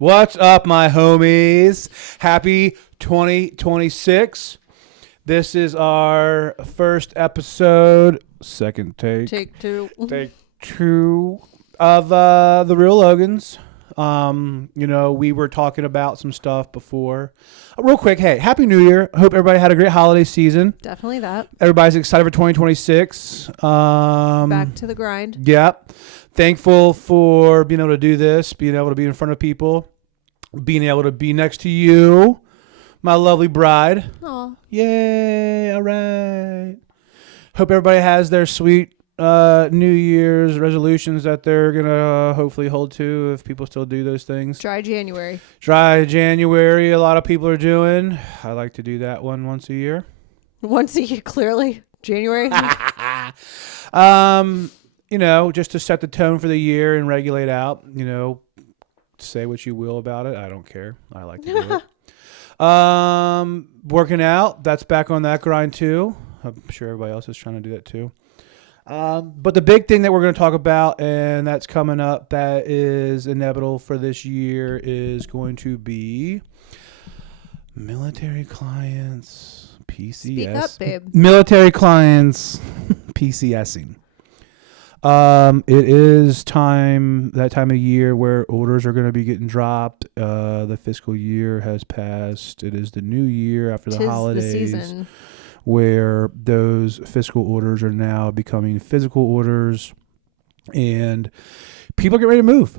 What's up, my homies? Happy 2026. This is our first episode, second Take two. take two of the Real Logans. We were talking about some stuff before. Real quick, hey, Happy New Year. Hope everybody had a great holiday season. Definitely that. Everybody's excited for 2026. Back to the grind. Yep. Thankful for being able to do this, being able to be in front of people, being able to be next to you, my lovely bride. Aw. Yay. All right. Hope everybody has their sweet New Year's resolutions that they're going to hopefully hold to if people still do those things. Dry January. Dry January, a lot of people are doing. I like to do that one once a year. Once a year, clearly. January. Just to set the tone for the year and regulate out, say what you will about it. I don't care. I like to do it. Working out, that's back on that grind too. I'm sure everybody else is trying to do that too. But the big thing that we're going to talk about, and that's coming up, that is inevitable for this year, is going to be military clients, PCS. Speak up, babe. Military clients, PCSing. It is that time of year where orders are going to be getting dropped. The fiscal year has passed. It is the new year after the holidays. The season. Where those fiscal orders are now becoming physical orders, and people get ready to move.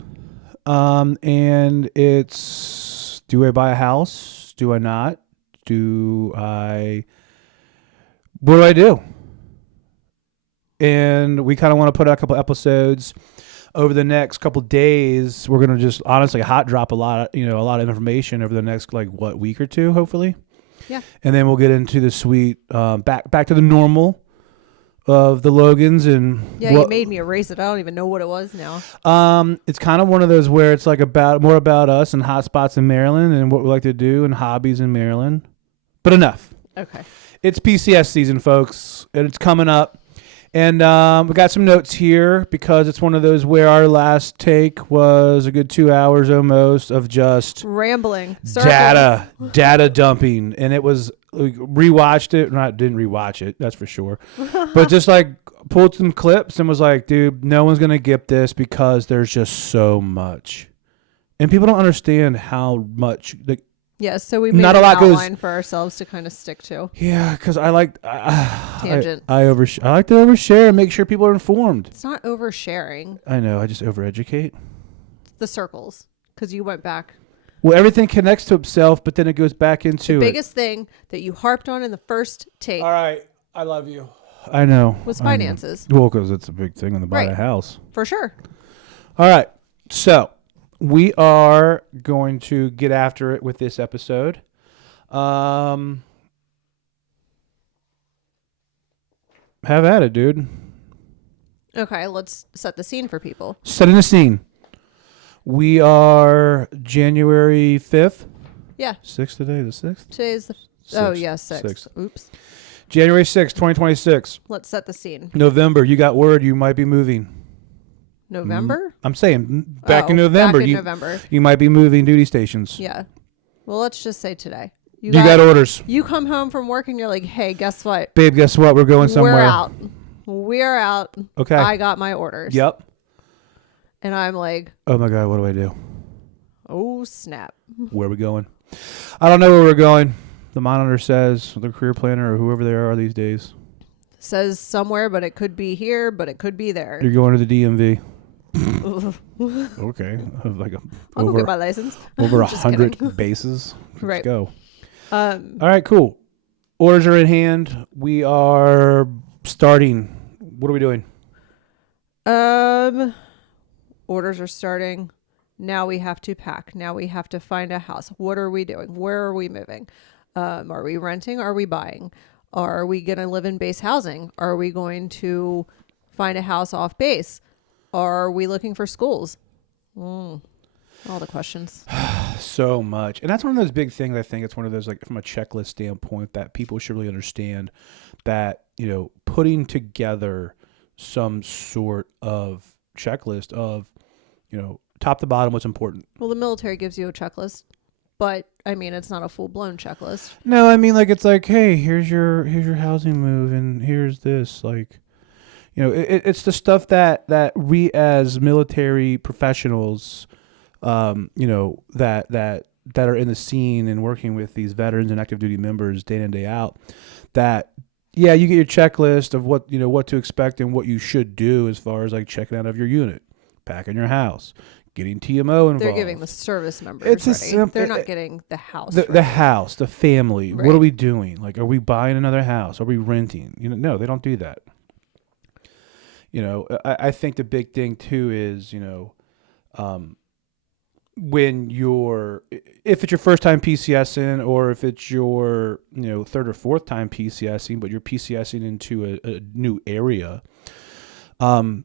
And it's, do I buy a house? Do I not? What do I do? And we kind of want to put out a couple episodes over the next couple days. We're going to just honestly hot drop a lot of information over the next week or two, hopefully. Yeah. And then we'll get into the sweet back to the normal of the Logans. And you made me erase it. I don't even know what it was now. It's kind of one of those where it's more about us and hot spots in Maryland and what we like to do and hobbies in Maryland. But enough. Okay. It's PCS season, folks, and it's coming up. And we got some notes here because it's one of those where our last take was a good 2 hours almost of just rambling, data dumping. And it was, rewatched it. Didn't rewatch it, that's for sure. But just pulled some clips and was like, dude, no one's going to get this because there's just so much. And people don't understand how much. Yeah, so we made not an a lot outline goes, for ourselves to kind of stick to. Yeah, because I like tangent. I like to overshare and make sure people are informed. It's not oversharing. I know. I just overeducate. It's the circles, because you went back. Well, everything connects to itself, but then it goes back into the biggest thing that you harped on in the first take. All right, I love you. I know. Was finances. Well, because it's a big thing when they buy a house. For sure. All right, so we are going to get after it with this episode. Have at it, dude. Okay, let's set the scene for people. Setting the scene. We are January 5th. Yeah. 6th today, the 6th? Today's the... 6th. Oh, yeah, 6th. Oops. January 6th, 2026. Let's set the scene. November, you got word you might be moving. November? I'm saying back in November. November. You might be moving duty stations. Yeah. Well, let's just say today. You got orders. You come home from work and you're like, hey, guess what? Babe, guess what? We're going somewhere. We're out. Okay. I got my orders. Yep. And I'm like, oh my God, what do I do? Oh, snap. Where are we going? I don't know where we're going. The monitor says, the career planner or whoever they are these days. Says somewhere, but it could be here, but it could be there. You're going to the DMV. Okay. I'll go get my license. Over 100 bases. Let's go. All right, cool. Orders are in hand. We are starting. What are we doing? Orders are starting. Now we have to pack. Now we have to find a house. What are we doing? Where are we moving? Are we renting? Are we buying? Are we going to live in base housing? Are we going to find a house off base? Are we looking for schools? All the questions. So much. And that's one of those big things. I think it's one of those, from a checklist standpoint, that people should really understand that, putting together some sort of checklist of, top to bottom what's important. Well, the military gives you a checklist, but I mean, it's not a full blown checklist. No, I mean, like, it's like, hey, here's your housing move, and here's this, like, it's the stuff that we as military professionals, that are in the scene and working with these veterans and active duty members day in and day out, that, yeah, you get your checklist of what to expect and what you should do as far as like checking out of your unit, packing your house, getting TMO involved. They're giving the service members They're not getting the house. The house, the family. Right. What are we doing? Like, are we buying another house? Are we renting? No, they don't do that. I think the big thing too is, when if it's your first time PCSing, or if it's your third or fourth time PCSing, but you're PCSing into a new area, I'm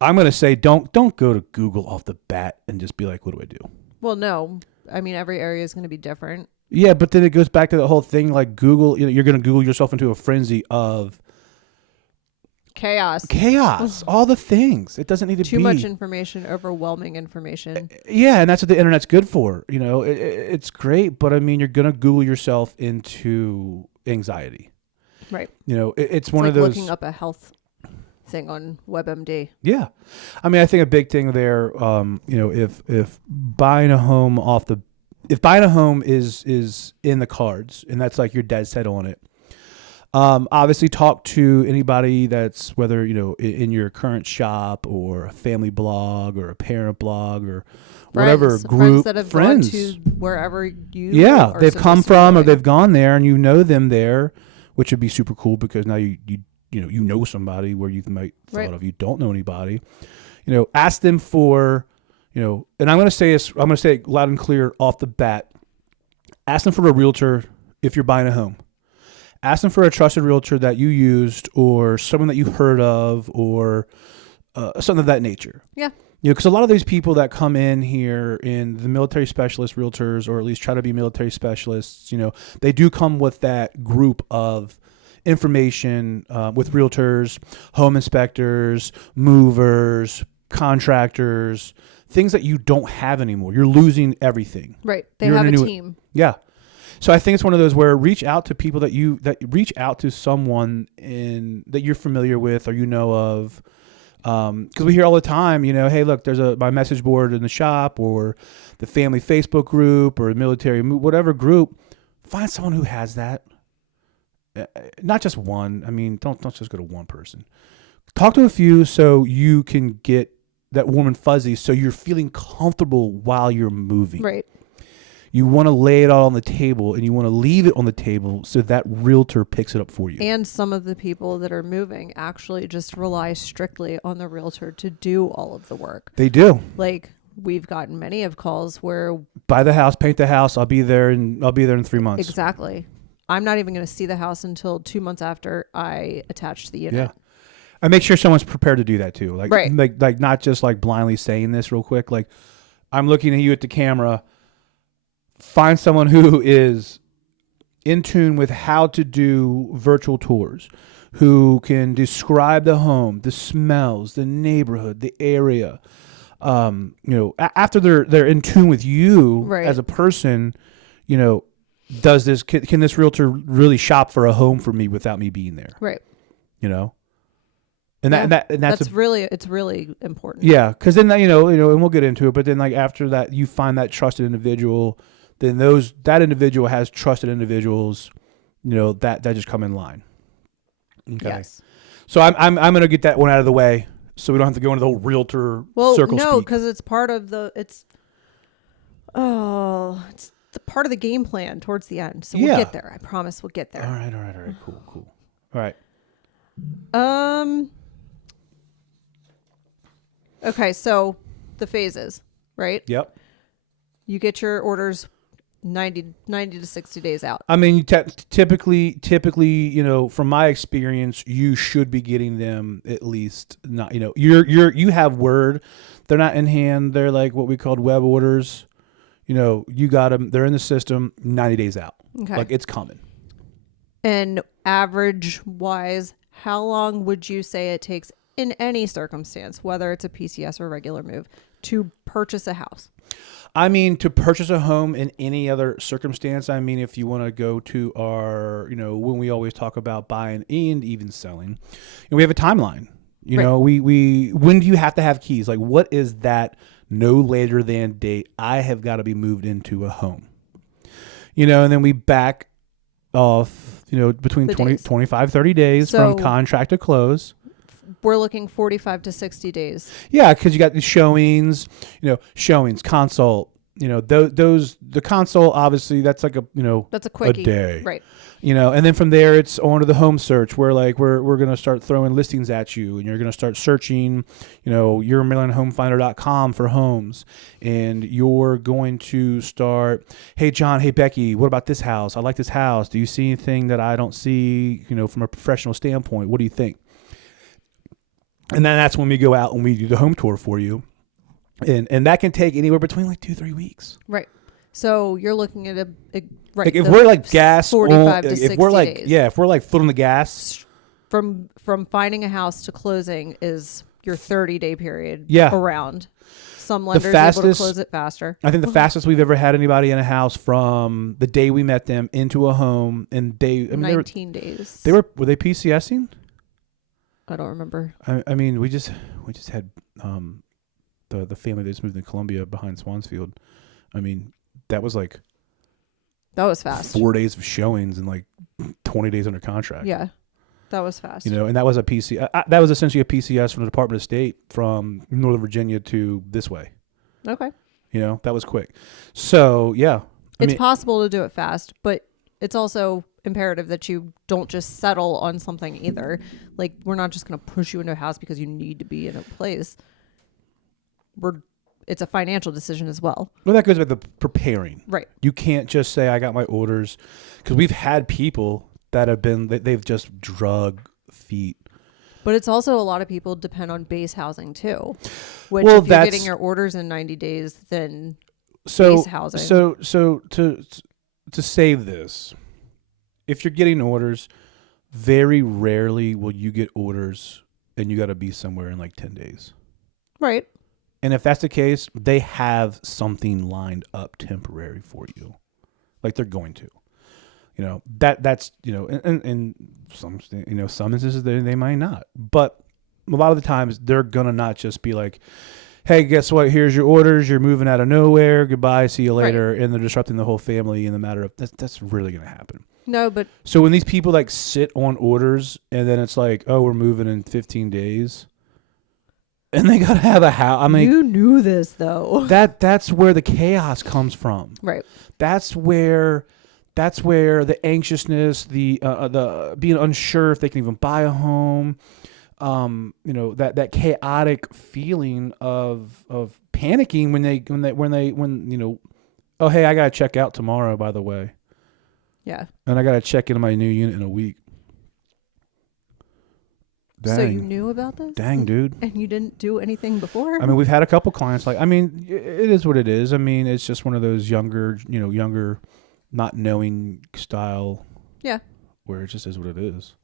gonna say don't go to Google off the bat and just be like, what do I do? Well, no, I mean, every area is going to be different. Yeah, but then it goes back to the whole thing, like Google. You're gonna Google yourself into a frenzy of chaos, all the things. It doesn't need to be too much information, overwhelming information. Yeah, and that's what the internet's good for. It's great, but I mean, you're gonna Google yourself into anxiety. Right. It's one like of those looking up a health thing on WebMD. Yeah, I mean, I think a big thing there, if buying a home is in the cards, and that's like you're dead set on it. Obviously talk to anybody that's, whether, in your current shop or a family blog or a parent blog or whatever group, friends that have gone to wherever you they've come from, or they've gone there and them there, which would be super cool, because now you know somebody where you might thought of you don't know anybody. Ask them for, and I'm going to say it loud and clear off the bat. Ask them for a realtor if you're buying a home. Ask them for a trusted realtor that you used, or someone that you heard of, or something of that nature. Yeah. Because a lot of these people that come in here in the military specialist realtors, or at least try to be military specialists, they do come with that group of information with realtors, home inspectors, movers, contractors, things that you don't have anymore. You're losing everything. Right. They have a team. Yeah. So I think it's one of those where reach out to people that reach out to someone that you're familiar with or of, because we hear all the time, hey, look, there's my message board in the shop, or the family Facebook group, or military, whatever group. Find someone who has that. Not just one. I mean, don't just go to one person. Talk to a few so you can get that warm and fuzzy, so you're feeling comfortable while you're moving. Right. You want to lay it all on the table, and you want to leave it on the table so that realtor picks it up for you. And some of the people that are moving actually just rely strictly on the realtor to do all of the work. They do. Like, we've gotten many of calls where buy the house, paint the house. I'll be there in 3 months. Exactly. I'm not even going to see the house until 2 months after I attach the unit. Yeah. I make sure someone's prepared to do that too. Like, right. like not just like blindly saying this real quick. Like, I'm looking at you at the camera. Find someone who is in tune with how to do virtual tours, who can describe the home, the smells, the neighborhood, the area. After they're in tune with you as a person, does this can this realtor really shop for a home for me without me being there? Right. And that's really important. Yeah, because then and we'll get into it, but then like after that, you find that trusted individual. Then that individual has trusted individuals, that just come in line. Okay. Yes. So I'm going to get that one out of the way, so we don't have to go into the whole realtor circle. No, because it's part of it's the part of the game plan towards the end. So we'll get there. I promise we'll get there. All right. Cool. All right. Okay, so the phases, right? Yep. You get your orders 90 to 60 days out. I mean, typically, from my experience, you should be getting them at least not, you have word. They're not in hand. They're like what we called web orders. You got them. They're in the system 90 days out. Okay. Like, it's coming. And average wise, how long would you say it takes in any circumstance, whether it's a PCS or regular move, to purchase a house? I mean, to purchase a home in any other circumstance, I mean, if you want to go to our, when we always talk about buying and even selling, and we have a timeline. When do you have to have keys? Like, what is that no later than date? I have got to be moved into a home. And then we back off, between 25, 30 days from contract to close. We're looking 45 to 60 days. Yeah, because you got the showings, consult, the consult, obviously that's like that's a quickie. A day. Right. And then from there it's on to the home search where like we're going to start throwing listings at you, and you're going to start searching, yourmillionhomefinder.com for homes, and you're going to start, hey John, hey Becky, what about this house? I like this house. Do you see anything that I don't see, from a professional standpoint? What do you think? And then that's when we go out and we do the home tour for you. And that can take anywhere between like 2-3 weeks. Right. So you're looking at right. Like if we're like gas, 45 to 60 days. If we're like foot on the gas. From finding a house to closing is your 30-day period. Yeah. Around. Some lenders are able to close it faster. I think the fastest we've ever had anybody in a house from the day we met them into a home, and 19 days. Were they PCSing? I don't remember. I mean, we just had the family that just moved to Columbia behind Swansfield. I mean, that was fast. 4 days of showings and like 20 days under contract. Yeah, that was fast. And that was a that was essentially a PCS from the Department of State from Northern Virginia to this way. Okay. That was quick. So yeah, it's possible to do it fast, but it's also imperative that you don't just settle on something either. Like, we're not just going to push you into a house because you need to be in a place. It's a financial decision as well. Well, that goes with the preparing. Right. You can't just say, I got my orders, because we've had people that they've just drug feet. But it's also a lot of people depend on base housing too, which if you're getting your orders in 90 days, then base housing. So to save this, if you're getting orders, very rarely will you get orders and you got to be somewhere in like 10 days. Right. And if that's the case, they have something lined up temporary for you. Like they're going to. That's in some instances they might not. But a lot of the times they're going to not just be like, hey, guess what? Here's your orders. You're moving out of nowhere. Goodbye. See you later. Right. And they're disrupting the whole family in the matter of that's really going to happen. No, but so when these people like sit on orders and then it's like, oh, we're moving in 15 days, and they got to have a house. I mean, you knew this though. That's where the chaos comes from. Right. That's where the anxiousness, the being unsure if they can even buy a home. That chaotic feeling of panicking when oh, hey, I got to check out tomorrow, by the way. Yeah. And I got to check into my new unit in a week. Dang. So you knew about this? Dang, dude. And you didn't do anything before? I mean, we've had a couple clients it is what it is. I mean, it's just one of those younger, not knowing style. Yeah. Where it just is what it is.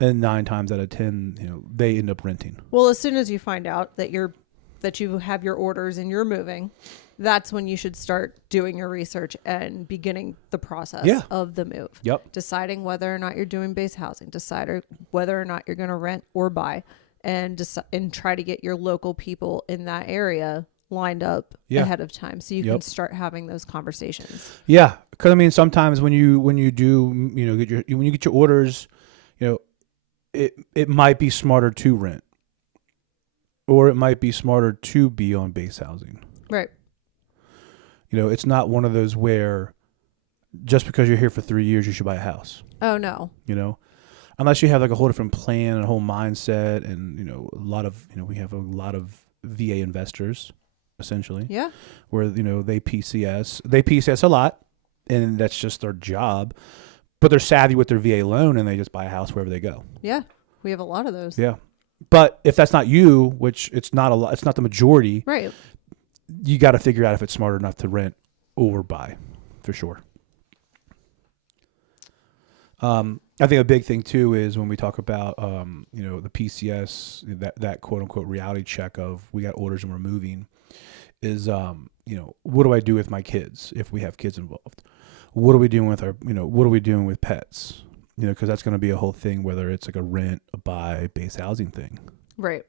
And 9 times out of 10, they end up renting. Well, as soon as you find out that you have your orders and you're moving, that's when you should start doing your research and beginning the process of the move. Yep. Deciding whether or not you're doing base housing, decide whether or not you're going to rent or buy, and try to get your local people in that area lined up ahead of time so you can start having those conversations. Yeah, because I mean, sometimes when you do get your orders, it might be smarter to rent, or it might be smarter to be on base housing. Right. It's not one of those where just because you're here for 3 years, you should buy a house. Oh, no. Unless you have like a whole different plan and a whole mindset, and, a lot of, we have a lot of VA investors, essentially. Yeah. Where, they PCS a lot, and that's just their job. But they're savvy with their VA loan, and they just buy a house wherever they go. Yeah. We have a lot of those. Yeah. But if that's not you, which it's not a lot, it's not the majority. Right. You got to figure out if it's smart enough to rent or buy, for sure. I think a big thing too is when we talk about, the PCS, that quote unquote reality check of we got orders and we're moving is, what do I do with my kids if we have kids involved? What are we doing with what are we doing with pets? Because that's going to be a whole thing, whether it's like a rent, a buy, base housing thing. Right.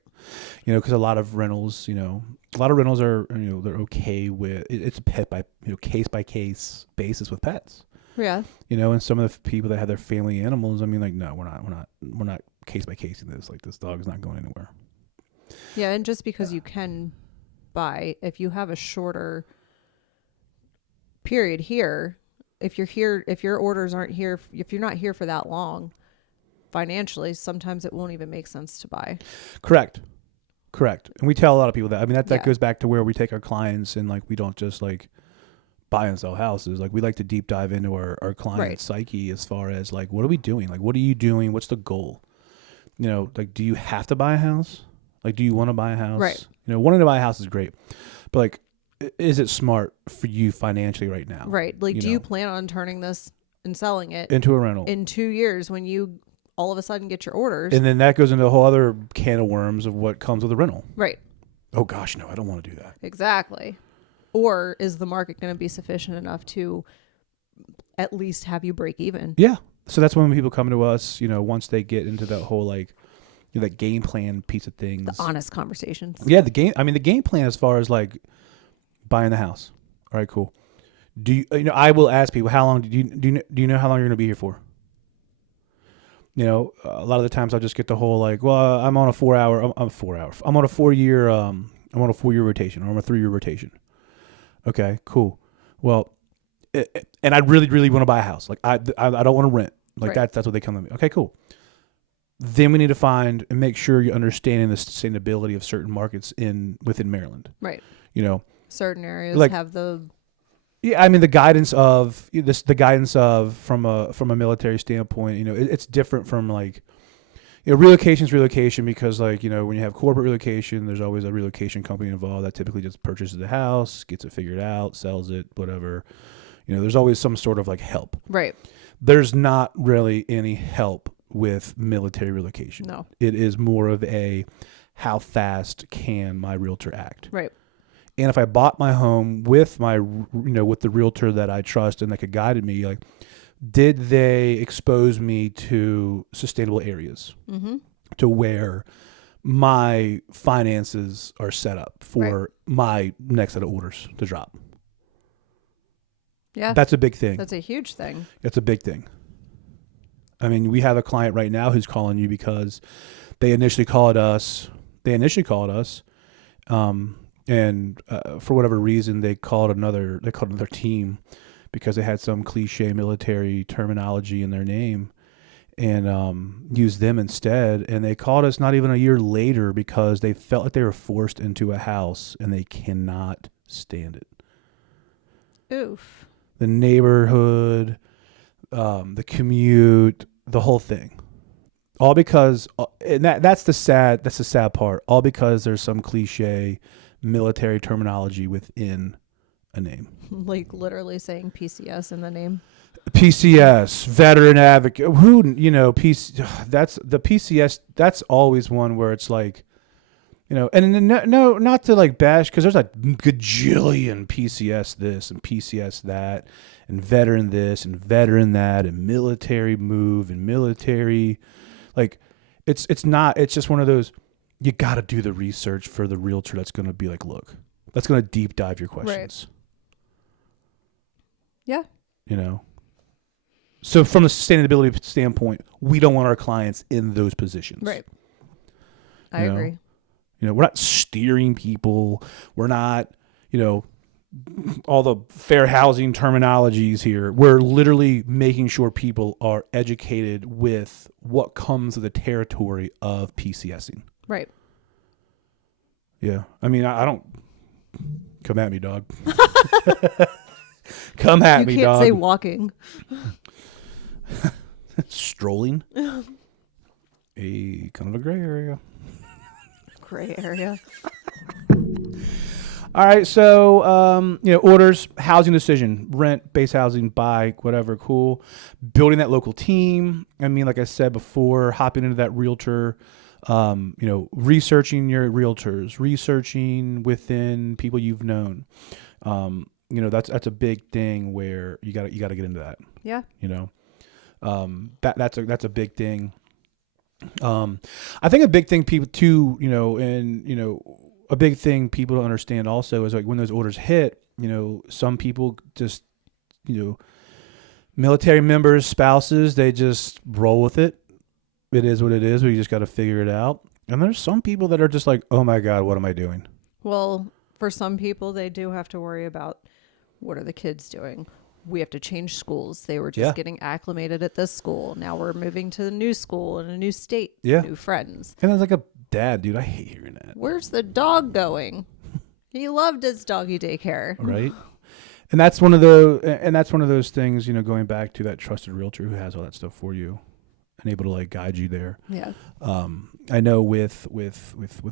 Because a lot of rentals, are, they're okay with it's a pet by, case by case basis with pets. Yeah. And some of the people that have their family animals, I mean, like, no, we're not case by casing this. Like, this dog is not going anywhere. Yeah, and just because you can buy, if you have a shorter period here, if your orders aren't here, if you're not here for that long, financially, sometimes it won't even make sense to buy. Correct. And we tell a lot of people that. I mean, that Yeah. goes back to where we take our clients and, like, we don't just, like, buy and sell houses. Like, we like to deep dive into our client's psyche as far as, like, what are we doing? Like, what are you doing? What's the goal? Like, do you have to buy a house? Like, do you want to buy a house? Right. Wanting to buy a house is great. But, like, is it smart for you financially right now? Right. Like, do you plan on turning this and selling it into a rental in 2 years when you all of a sudden get your orders? And then that goes into a whole other can of worms of what comes with a rental. Right. Oh gosh, no, I don't want to do that. Exactly. Or is the market going to be sufficient enough to at least have you break even? Yeah. So that's when people come to us, once they get into that whole, like, that game plan piece of things. The honest conversations. Yeah, the game plan as far as, like, buying the house. All right, cool. Do you, I will ask people, how long do you know how long you're going to be here for? A lot of the times I'll just get the whole, like, well, I'm on a 4 hour, I'm on a 4 year, I'm on a 4 year rotation, or I'm on a 3 year rotation. Okay, cool. Well, and I really, really want to buy a house. Like, I don't want to rent. Like, right. That's what they come to me. Okay, cool. Then we need to find and make sure you're understanding the sustainability of certain markets within Maryland. Right. Certain areas like, have the. Yeah, I mean, the guidance of from a military standpoint, it's different from, like, relocation's relocation because, like, when you have corporate relocation, there's always a relocation company involved that typically just purchases the house, gets it figured out, sells it, whatever. There's always some sort of, like, help. Right. There's not really any help with military relocation. No. It is more of a how fast can my realtor act. Right. And if I bought my home with with the realtor that I trust and that could guide me, like, did they expose me to sustainable areas to where my finances are set up for my next set of orders to drop? Yeah. That's a big thing. That's a huge thing. That's a big thing. I mean, we have a client right now who's calling you because they initially called us. And for whatever reason, they called another team because they had some cliche military terminology in their name and used them instead. And they called us not even a year later because they felt like they were forced into a house and they cannot stand it. Oof. The neighborhood, the commute, the whole thing. All because, and that's the sad part. All because there's some cliche military terminology within a name. Like literally saying PCS in the name. PCS, veteran advocate. That's the PCS. That's always one where it's like, and no, not to, like, bash, because there's a gajillion PCS this and PCS that, and veteran this and veteran that, and military move and military, like, it's just one of those. You got to do the research for the realtor that's going to be like, look, that's going to deep dive your questions. Right. Yeah. So from a sustainability standpoint, we don't want our clients in those positions. Right. I agree. We're not steering people. We're not, all the fair housing terminologies here. We're literally making sure people are educated with what comes with the territory of PCSing. Right. Yeah. I mean, I don't come at me, dog. Come at me, dog. You can't say walking. Strolling. Kind of a gray area. Gray area. All right. So, orders, housing decision, rent, base housing, buy, whatever. Cool. Building that local team. I mean, like I said before, hopping into that realtor, researching your realtors, researching within people you've known. That's a big thing where you got to get into that. Yeah. That's a big thing. I think a big thing people too, a big thing people don't understand also is like when those orders hit, some people just, military members, spouses, they just roll with it. It is what it is. We just got to figure it out. And there's some people that are just like, oh my God, what am I doing? Well, for some people, they do have to worry about what are the kids doing? We have to change schools. They were just getting acclimated at this school. Now we're moving to the new school in a new state, new friends. And it's like a dad, dude, I hate hearing that. Where's the dog going? He loved his doggy daycare. Right. And that's one of those things, going back to that trusted realtor who has all that stuff for you and able to like guide you there. Yeah. I know with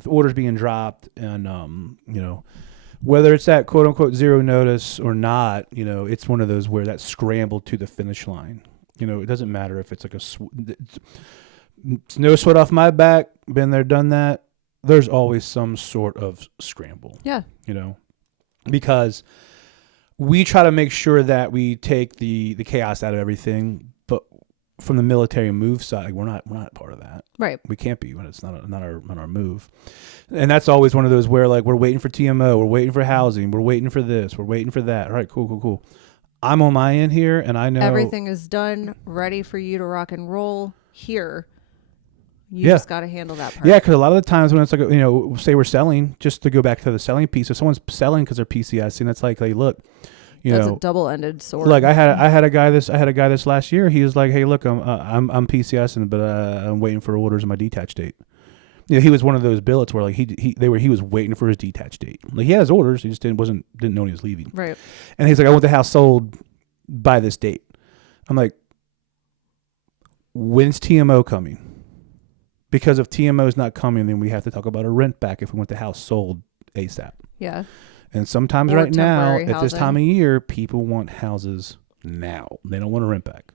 orders being dropped and, whether it's that quote unquote zero notice or not, it's one of those where that scramble to the finish line. It doesn't matter if it's like it's no sweat off my back. Been there, done that. There's always some sort of scramble. Yeah. Because we try to make sure that we take the chaos out of everything, but from the military move side, we're not part of that. Right. We can't be when it's not our move. And that's always one of those where like we're waiting for TMO, we're waiting for housing, we're waiting for this, we're waiting for that. All right, cool. I'm on my end here, and I know everything is done, ready for you to rock and roll here. You just got to handle that part. Yeah, because a lot of the times when it's like, say we're selling, just to go back to the selling piece, if someone's selling because they're PCS, and it's like, hey, look, that's a double-ended sword. Like I had a guy this last year. He was like, hey, look, I'm PCS, but I'm waiting for orders on my detached date. He was one of those billets where like he was waiting for his detached date. Like he had his orders, he just didn't know he was leaving. Right. And he's like, I want the house sold by this date. I'm like, when's TMO coming? Because if TMO is not coming, then we have to talk about a rent back if we want the house sold ASAP. Yeah. And sometimes or right now, housing. at this time of year, people want houses now. They don't want a rent back.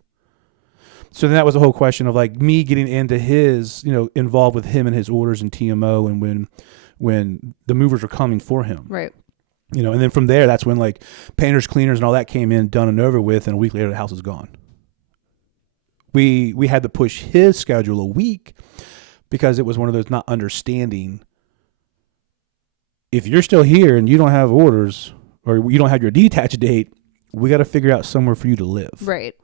So then that was the whole question of like me getting into his, involved with him and his orders and TMO and when the movers were coming for him. Right. And then from there, that's when like painters, cleaners and all that came in, done and over with. And a week later, the house was gone. We had to push his schedule a week because it was one of those not understanding. If you're still here and you don't have orders or you don't have your detached date, we got to figure out somewhere for you to live. Right.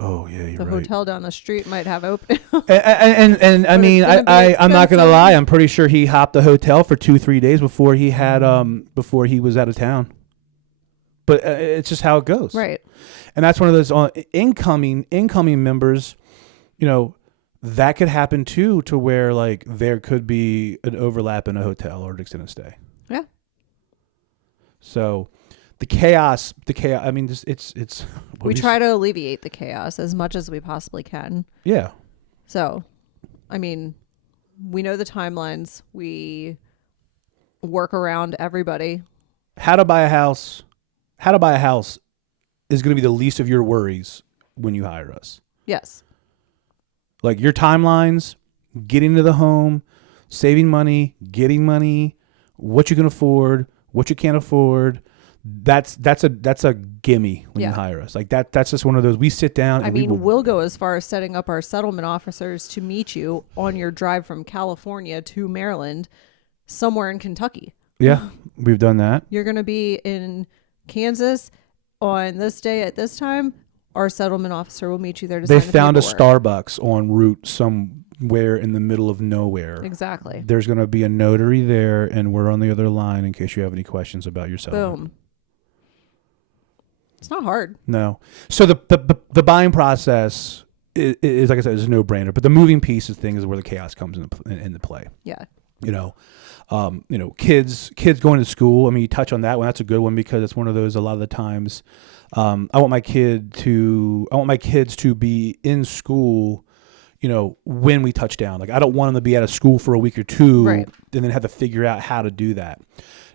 Oh yeah, you're the right. hotel down the street might have open. and I mean, I'm not gonna lie. I'm pretty sure he hopped the hotel for 2-3 days before he had before he was out of town. But it's just how it goes. Right. And that's one of those incoming members. That could happen too, to where like there could be an overlap in a hotel or an extended stay. Yeah. So the chaos. I mean, it's. We try to alleviate the chaos as much as we possibly can. Yeah. So, I mean, we know the timelines. We work around everybody. How to buy a house is going to be the least of your worries when you hire us. Yes. Like your timelines, getting to the home, saving money, getting money, what you can afford, what you can't afford. That's a gimme when you hire us. Like that's just one of those. We sit down. And we'll go as far as setting up our settlement officers to meet you on your drive from California to Maryland, somewhere in Kentucky. Yeah, we've done that. You're going to be in Kansas on this day at this time. Our settlement officer will meet you there to sign the paperwork. They found a Starbucks en route somewhere in the middle of nowhere. Exactly. There's going to be a notary there, and we're on the other line in case you have any questions about your settlement. Boom. It's not hard. No. So the buying process is like I said, is a no-brainer. But the moving pieces thing is where the chaos comes into play. Yeah. Kids going to school. I mean, you touch on that one. That's a good one because it's one of those. A lot of the times, I want my kids to be in school, when we touch down. Like, I don't want them to be out of school for a week or two Right. and then have to figure out how to do that.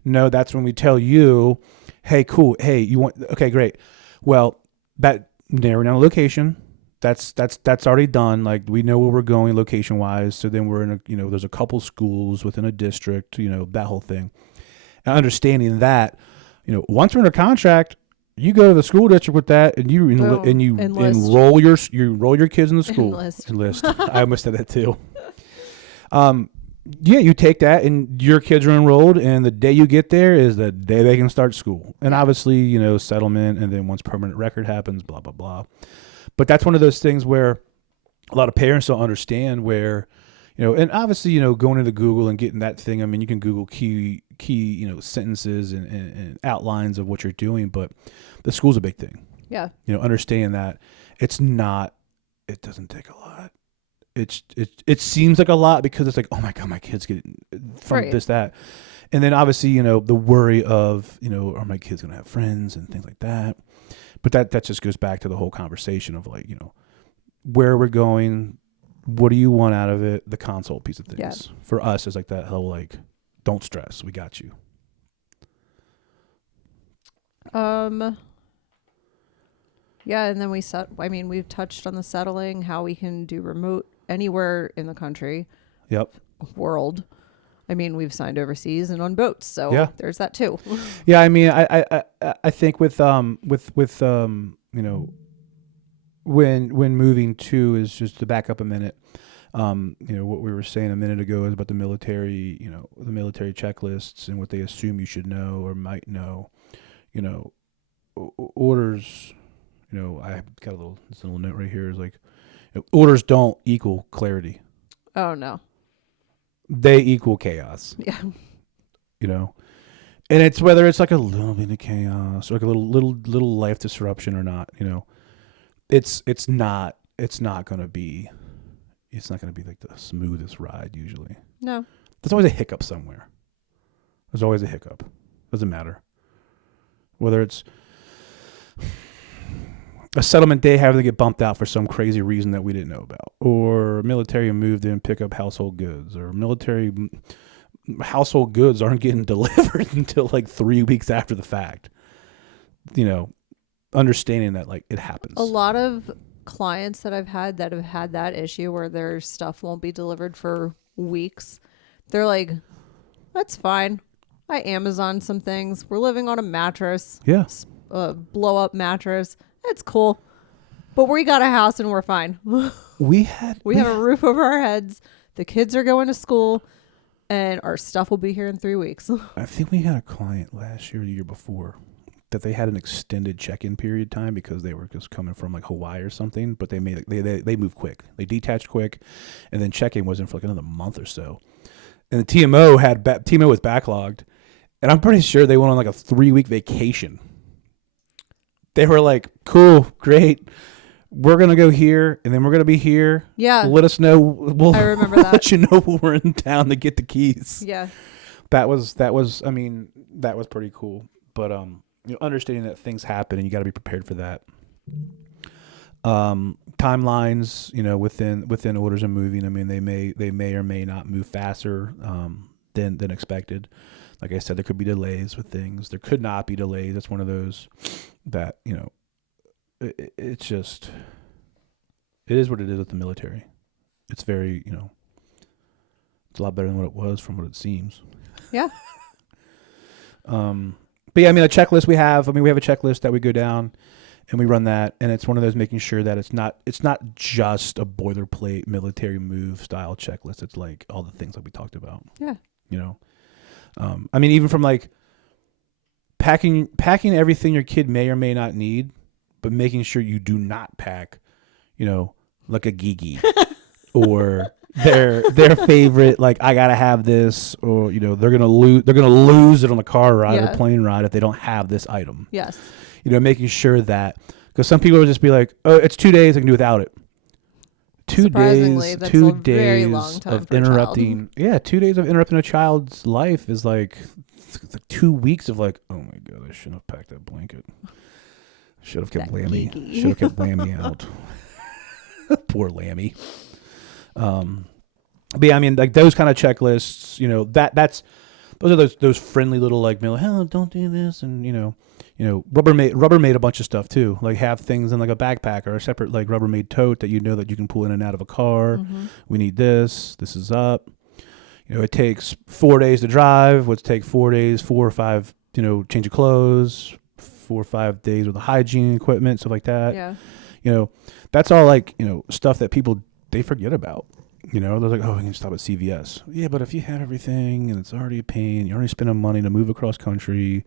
No, that's when we tell you, hey, cool. Hey, okay, great. Well, that narrowing down a location, that's already done. Like, we know where we're going location wise. So then we're in there's a couple schools within a district, that whole thing. And understanding that, once we're under contract, you go to the school district with that, and you Enlist. enroll your kids in the school. Enlist. I almost said that too. Yeah, you take that, and your kids are enrolled, and the day you get there is the day they can start school. And obviously, settlement, and then once permanent record happens, blah blah blah. But that's one of those things where a lot of parents don't understand where. And obviously, going into Google and getting that thing. I mean, you can Google key, sentences and outlines of what you're doing, but the school's a big thing. Yeah. Understanding that it doesn't take a lot. It seems like a lot because it's like, oh my God, my kid's getting from Right. this, that. And then obviously, the worry of, are my kids going to have friends and things like that. But that just goes back to the whole conversation of like, where we're going. What do you want out of it? The console piece of things. Yeah. For us, is like that whole like, don't stress, we got you. Yeah, and then we've touched on the settling, how we can do remote anywhere in the country, Yep. world. I mean, we've signed overseas and on boats, so Yeah. there's that too. Yeah, I mean, I think with when moving too, is just to back up a minute. What we were saying a minute ago is about the military, the military checklists and what they assume you should know or might know. Orders. I got this little note right here is like, orders don't equal clarity. Oh no. They equal chaos. Yeah. And it's whether it's like a little bit of chaos or like a little life disruption or not, it's not going to be like the smoothest ride usually. No. There's always a hiccup somewhere. There's always a hiccup. Doesn't matter. Whether it's a settlement day having to get bumped out for some crazy reason that we didn't know about, or military moved in, pick up household goods, or military household goods aren't getting delivered until like 3 weeks after the fact. Understanding that like it happens. A lot of clients that I've had that issue where their stuff won't be delivered for weeks, they're like, that's fine. I Amazon some things. We're living on a mattress. Yeah. Blow up mattress. It's cool. But we got a house and we're fine. We have a roof over our heads. The kids are going to school and our stuff will be here in 3 weeks. I think we had a client last year or the year before that they had an extended check-in period time because they were just coming from like Hawaii or something, but they moved quick. They detached quick, and then check-in wasn't for like another month or so. And the TMO was backlogged, and I'm pretty sure they went on like a 3-week vacation. They were like, cool, great. We're going to go here, and then we're going to be here. Yeah. Let us know. We'll I remember that. let you know when we're in town to get the keys. Yeah. That was pretty cool. But understanding that things happen and you got to be prepared for that. Timelines, within orders and moving. I mean, they may or may not move faster than expected. Like I said, there could be delays with things. There could not be delays. It's one of those that it's just, it is what it is with the military. It's very, it's a lot better than what it was from what it seems. Yeah. But yeah, I mean, a checklist we have a checklist that we go down and we run that. And it's one of those making sure that it's not just a boilerplate military move style checklist. It's like all the things that we talked about. Yeah. I mean, even from like packing everything your kid may or may not need, but making sure you do not pack, like a Gigi or their favorite, like, I gotta have this, or they're gonna lose it on the car ride or plane ride if they don't have this item. Yes. Making sure that, because some people will just be like, oh, it's 2 days, I can do without it. 2 Surprisingly, days, that's 2 a very days long time of for a child. interrupting. Yeah, 2 days of interrupting a child's life is like 2 weeks of like, oh my God, I shouldn't have packed that blanket. Should have kept That Lammy. geeky. Should have kept Lammy out. Poor Lammy. But yeah, I mean, like those kind of checklists, those are those friendly little like, oh, don't do this, and Rubbermaid a bunch of stuff too. Like have things in like a backpack or a separate like Rubbermaid tote that that you can pull in and out of a car. Mm-hmm. We need this. This is up. It takes 4 days to drive. Would take 4 days, 4 or 5. Change of clothes. 4 or 5 days with the hygiene equipment, stuff like that. Yeah. That's all like stuff that people they forget about. They're like, oh, we can stop at CVS. Yeah, but if you have everything and it's already a pain, you're already spending money to move across country,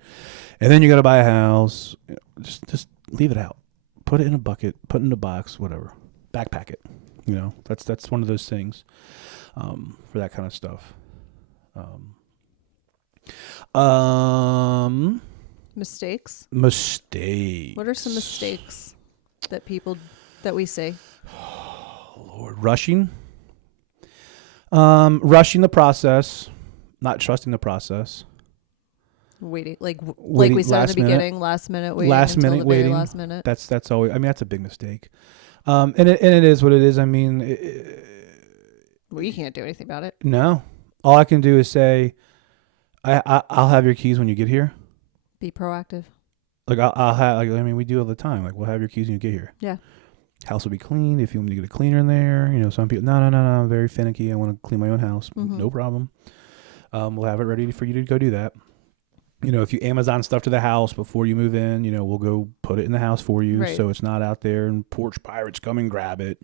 and then you got to buy a house. Just leave it out. Put it in a bucket. Put it in a box. Whatever. Backpack it. That's one of those things for that kind of stuff. Mistakes. Mistakes. What are some mistakes that we see? Oh, Lord, rushing. Rushing the process, not trusting the process. Waiting, like Waiting we said in the beginning, last minute waiting. Until the very last minute. That's always. I mean, that's a big mistake. And it is what it is. I mean, well, you can't do anything about it. No, all I can do is say, I'll have your keys when you get here. Be proactive. Like I'll have. Like, I mean, we do all the time. Like we'll have your keys when you get here. Yeah. House will be clean. If you want me to get a cleaner in there, some people, no, I'm very finicky. I want to clean my own house. Mm-hmm. No problem. We'll have it ready for you to go do that. If you Amazon stuff to the house before you move in, we'll go put it in the house for you. Right. So it's not out there and porch pirates come and grab it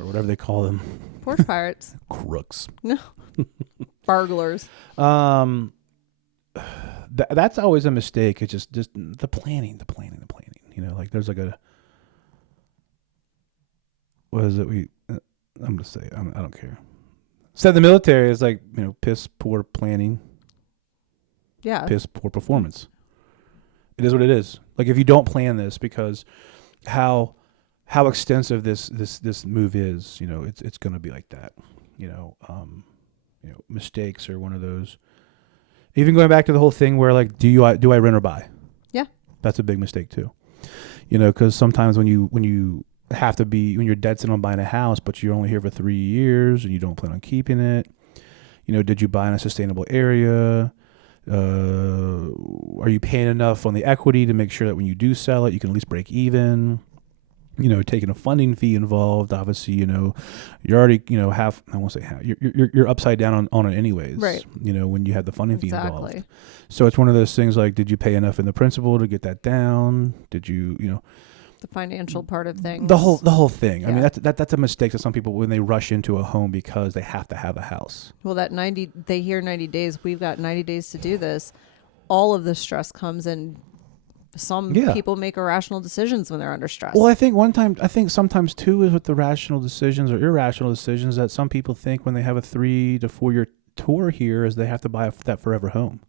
or whatever they call them. Porch pirates. Crooks. No. Burglars. That's always a mistake. It's just the planning. Like there's like what is it? I'm gonna say I don't care. So the military is like piss poor planning. Yeah. Piss poor performance. It is what it is. Like if you don't plan this, because how extensive this move is, it's gonna be like that. Mistakes are one of those. Even going back to the whole thing where like, do I rent or buy? Yeah. That's a big mistake too. Because sometimes when you have to be, when you're dead set on buying a house, but you're only here for 3 years and you don't plan on keeping it, did you buy in a sustainable area? Are you paying enough on the equity to make sure that when you do sell it, you can at least break even? Taking a funding fee involved, obviously, you're already, half, I won't say half, you're upside down on it anyways. Right. When you have the funding fee Exactly. involved. So it's one of those things like, did you pay enough in the principal to get that down? Did you, the financial part of things. The whole thing. Yeah. I mean, that's a mistake that some people, when they rush into a home because they have to have a house. Well, they hear 90 days. We've got 90 days to do this. All of the stress comes in. Some people make irrational decisions when they're under stress. Well, I think sometimes too is with the rational decisions or irrational decisions that some people think when they have a 3 to 4 year tour here is they have to buy that forever home.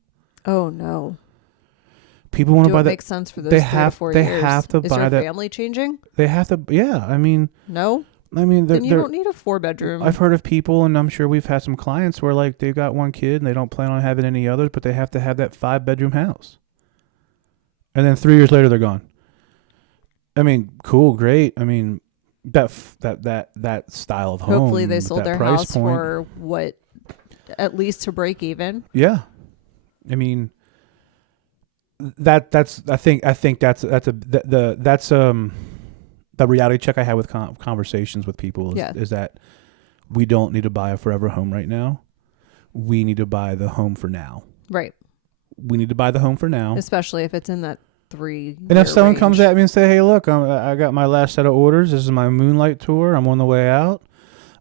Oh no. People want to buy that. Makes sense for those 3 to 4 years. They have to buy that. Is your family changing? They have to. Yeah, I mean. No. I mean, then you don't need a 4-bedroom. I've heard of people, and I'm sure we've had some clients where like they've got one kid and they don't plan on having any others, but they have to have that 5-bedroom house. And then 3 years later, they're gone. I mean, cool, great. I mean, that style of home. Hopefully, they sold their house for what, at least to break even. Yeah, I mean, that's I think that's the reality check I had with conversations with people is that we don't need to buy a forever home right now. We need to buy the home for now. Right. We need to buy the home for now. Especially if it's in that 3 And if someone range. comes at me and say, hey, look, I got my last set of orders. This is my moonlight tour. I'm on the way out.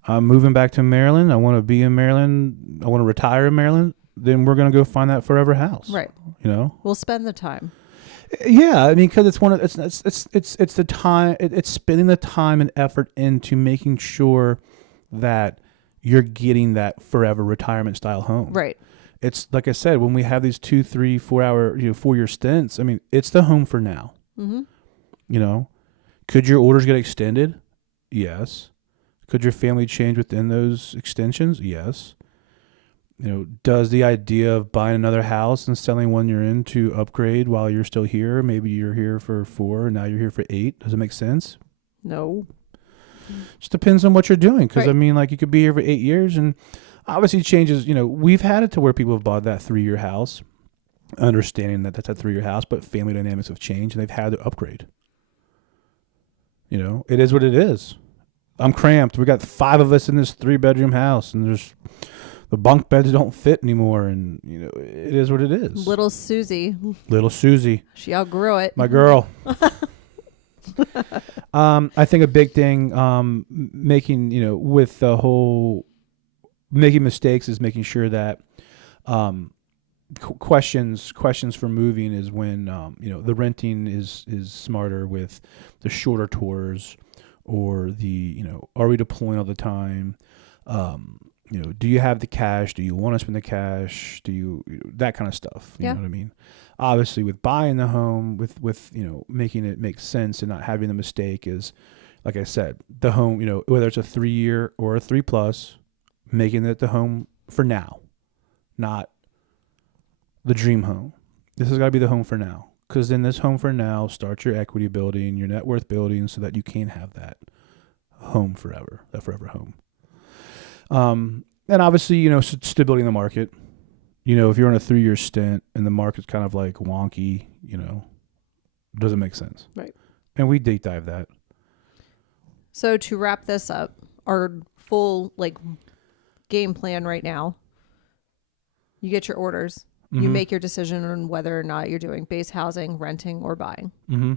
I'm moving back to Maryland. I want to be in Maryland. I want to retire in Maryland. Then we're going to go find that forever house. Right. We'll spend the time. Yeah. I mean, because it's it's the time, it's spending the time and effort into making sure that you're getting that forever retirement style home. Right. It's like I said, when we have these 2, 3, 4 hour, 4 year stints, I mean, it's the home for now. Mm-hmm. Could your orders get extended? Yes. Could your family change within those extensions? Yes. Does the idea of buying another house and selling one you're in to upgrade while you're still here? Maybe you're here for 4 and now you're here for 8. Does it make sense? No. Just depends on what you're doing. Because Right. I mean, like you could be here for 8 years, and obviously changes. You know, we've had it to where people have bought that 3-year house, understanding that that's a 3-year house, but family dynamics have changed, and they've had to upgrade. You know, it is what it is. I'm cramped. We got 5 of us in this 3-bedroom house, and there's the bunk beds don't fit anymore, and you know, it is what it is. Little Susie, Little Susie, she outgrew it. my girl. I think a big thing, making, you know, with the whole making mistakes is making sure that questions for moving is when you know, the renting is smarter with the shorter tours, or the, you know, are we deploying all the time? You know, do you have the cash? Do you want to spend the cash? Do you, that kind of stuff? You Yeah. know what I mean? Obviously, with buying the home, with you know, making it make sense and not having the mistake is, like I said, the home. You know, whether it's a 3-year or a 3+, making it the home for now, not the dream home. This has got to be the home for now, because in this home for now starts your equity building, your net worth building, so that you can have that home forever, that forever home. And obviously, you know, stability in the market. You know, if you're on a 3-year stint and the market's kind of like wonky, you know, doesn't make sense. Right. And we deep dive that. So to wrap this up, our full like game plan right now, you get your orders. You make your decision on whether or not you're doing base housing, renting, or buying. Mm-hmm.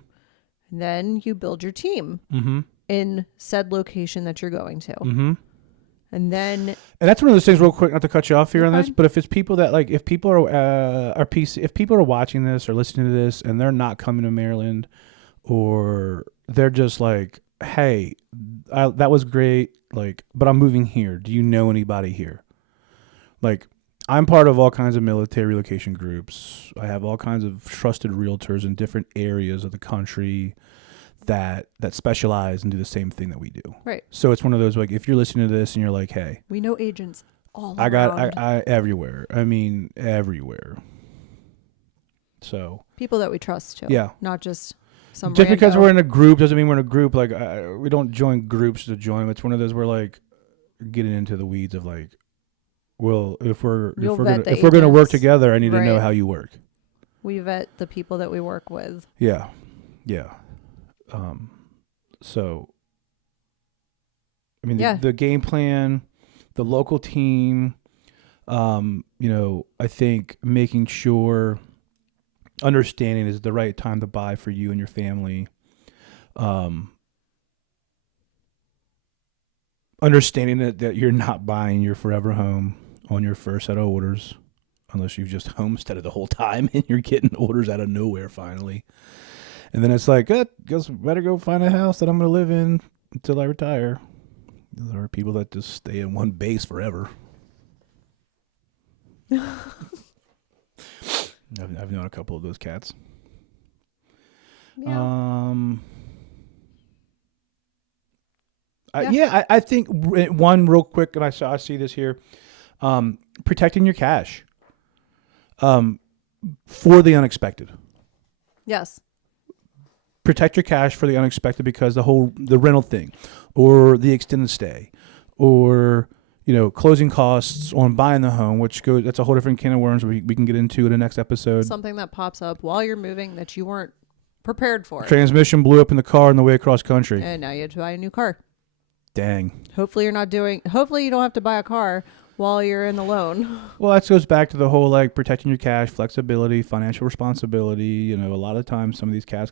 And then you build your team in said location that you're going to. Mm-hmm. And then, and that's one of those things, real quick, not to cut you off here You're on this, fine. but if it's people that like, if people if people are watching this or listening to this and they're not coming to Maryland, or they're just like, hey, that was great, like, but I'm moving here. Do you know anybody here? Like, I'm part of all kinds of military relocation groups. I have all kinds of trusted realtors in different areas of the country that specialize and do the same thing that we do. right. So it's one of those, like, if you're listening to this and you're like, hey, We know agents all I around. everywhere. I mean, everywhere. So People that we trust too. yeah, Not just some just because rando. we're in a group doesn't mean we're in a group. Like, we don't join groups to join them. It's one of those where, like, getting into the weeds of like, well, if we're You'll gonna, vet the if we're gonna work agents. together, I need to know Right. how you work. We vet the people that we work with. Yeah. So, I mean, Yeah. the game plan, the local team, you know, I think making sure understanding is the right time to buy for you and your family. Understanding that you're not buying your forever home on your first set of orders, unless you've just homesteaded the whole time and you're getting orders out of nowhere finally. And then it's like, guess better go find a house that I'm going to live in until I retire. There are people that just stay in one base forever. I've known a couple of those cats. Yeah. I think one real quick, and I see this here, protecting your cash, for the unexpected. Yes. Protect your cash for the unexpected, because the rental thing, or the extended stay, or, you know, closing costs on buying the home, that's a whole different can of worms we can get into in the next episode. Something that pops up while you're moving that you weren't prepared for. Transmission blew up in the car on the way across country. And now you have to buy a new car. Dang. Hopefully you don't have to buy a car while you're in the loan. Well, that goes back to the whole, like, protecting your cash, flexibility, financial responsibility. You know, a lot of times some of these cats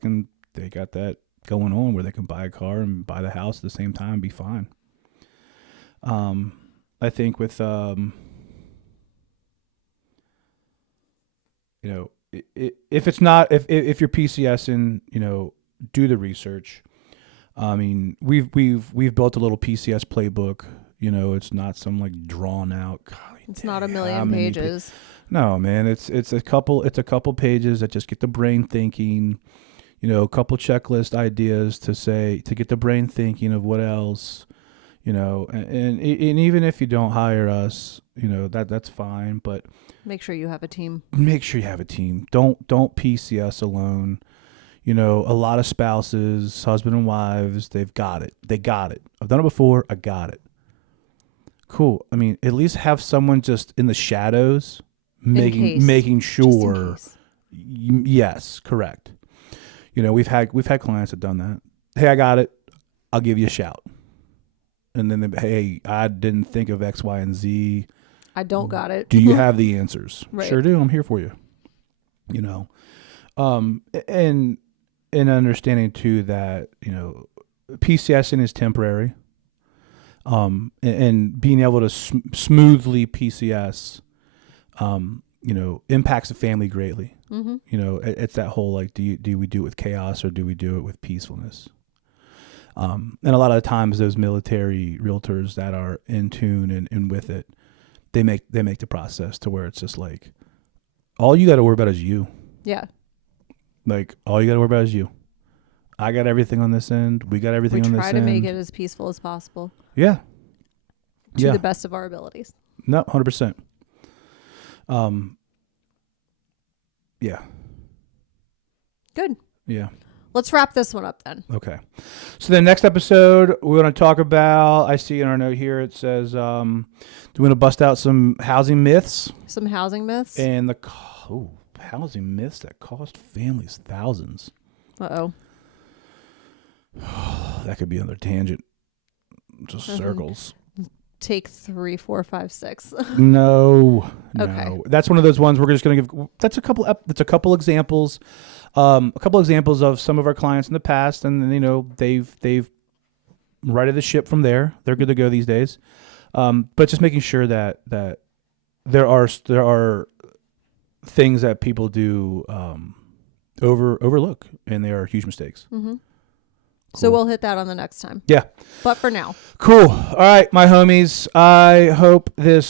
they got that going on where they can buy a car and buy the house at the same time and be fine. I think with, you know, if it's not, if you're PCSing, you know, do the research. I mean, we've built a little PCS playbook. You know, it's not some like drawn out. Golly, It's not a million pages. No, man, it's a couple pages that just get the brain thinking. You know, a couple checklist ideas to get the brain thinking of what else. You know, and even if you don't hire us, you know, that's fine. But Make sure you have a team. make sure you have a team. Don't PCS alone. You know, a lot of spouses, husband and wives, they've got it. They got it. I've done it before. I got it. Cool. I mean, at least have someone just in the shadows making sure. Yes, correct. You know, we've had clients that done that. Hey, I got it. I'll give you a shout. And then, hey, I didn't think of X, Y, and Z. I don't got it. Do you have the answers? Right. Sure do. I'm here for you. You know, and understanding too that, you know, PCSing is temporary. And being able to smoothly PCS, you know, impacts the family greatly. Mm-hmm. You know, it's that whole like, do we do it with chaos or do we do it with peacefulness? And a lot of the times those military realtors that are in tune and with it, they make the process to where it's just like, all you got to worry about is you. Yeah. Like, all you got to worry about is you. I got everything on this end. We got everything on this end. We try to make it as peaceful as possible. Yeah. To the best of our abilities. No, 100%. Yeah. Good. Yeah. Let's wrap this one up then. Okay. So the next episode, we're going to talk about, I see in our note here, it says, do we want to bust out some housing myths? Some housing myths? And housing myths that cost families thousands. Uh-oh. That could be another tangent. Just circles. Take 3, 4, 5, 6. No. Okay. That's one of those ones we're just going to give. That's a couple examples. A couple examples of some of our clients in the past, and you know they've righted the ship from there. They're good to go these days. But just making sure that there are things that people do overlook, and they are huge mistakes. Mm-hmm. Cool. So we'll hit that on the next time. Yeah. But for now. Cool. All right, my homies. I hope this